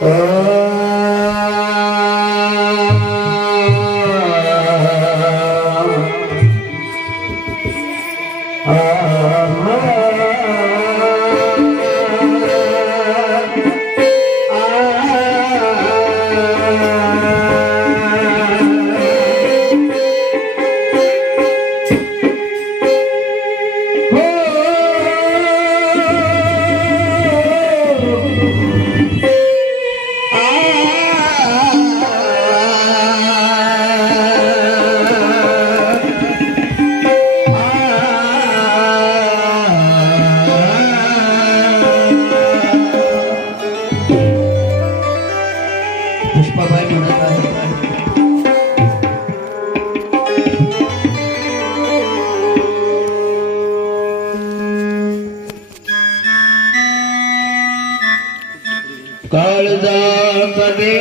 Oh. કાળજા કરે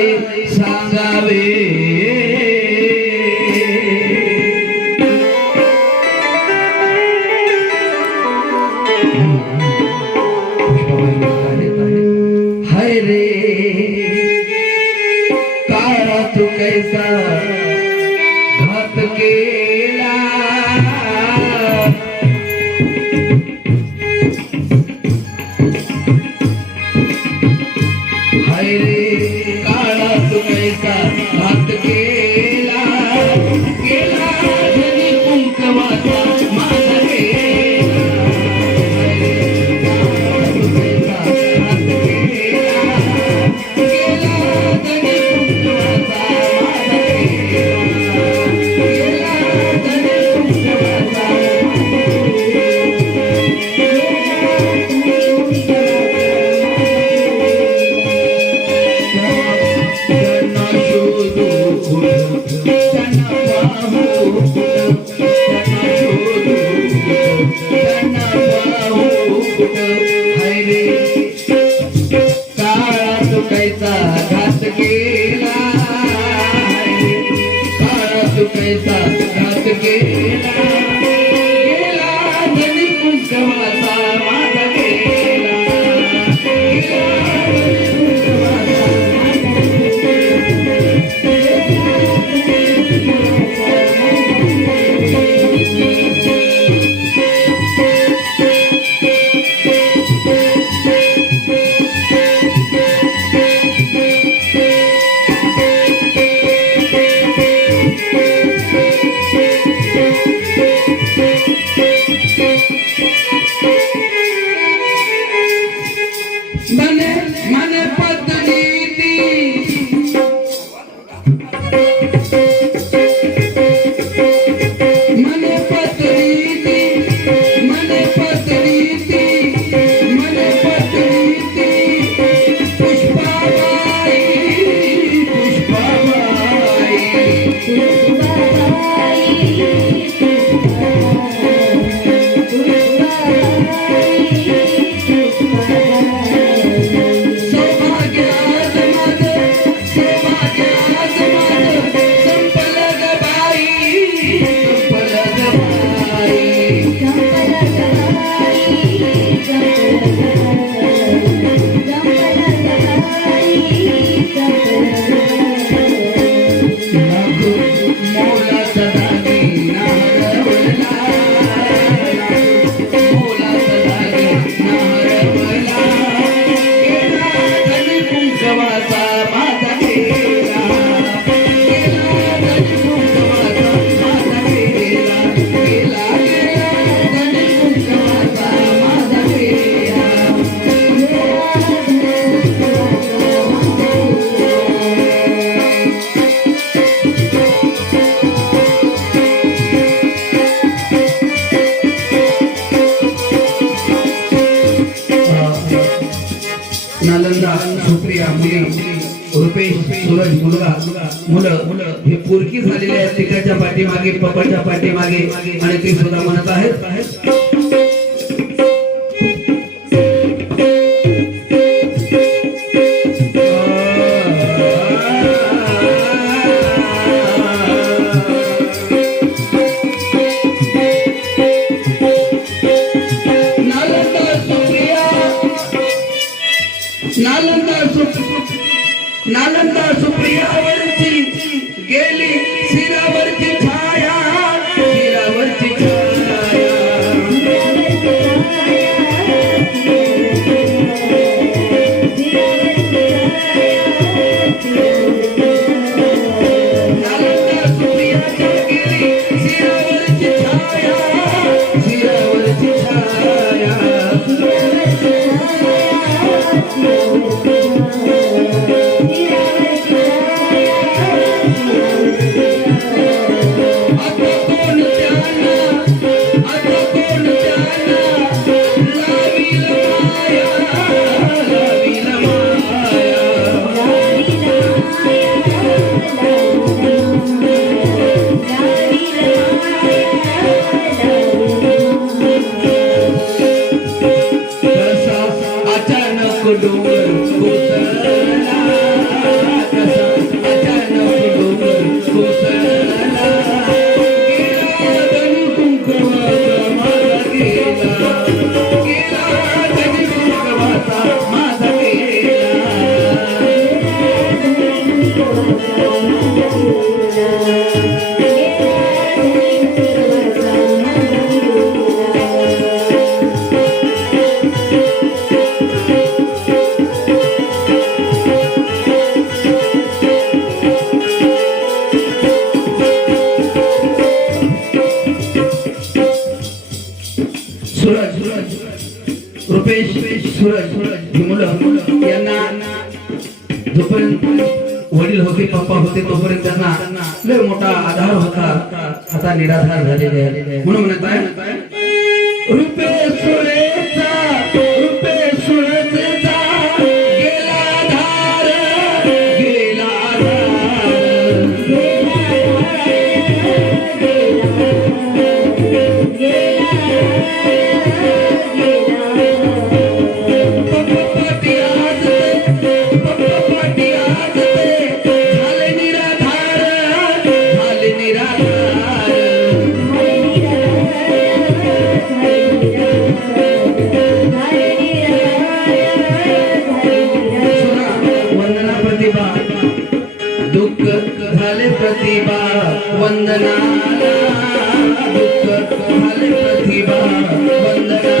আমায় সাজাবে। तू कैसा घात के सुखायचा घात केला सारा सुखायचा नालंदा सुप्रिया मुली रुपेश सूरज मुलगा मुलं मुलं हे पोरकी झालेले आहेत तिकडच्या पाठीमागे पप्पाच्या पाठीमागे आणि ते सुद्धा म्हणत आहेत. नालंदा सुप्रियावरची गेली शिरावरची छाया good. वडील होते पप्पा होते तोपर्यंत त्यांना लय मोठा आधार होता. आता निराधार झालेले आहे म्हणून म्हणत आहे रुपये प्रतिभा। दुःख झाले प्रतिभा वंदना। दुःख झाले प्रतिभा वंदना।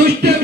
nós temos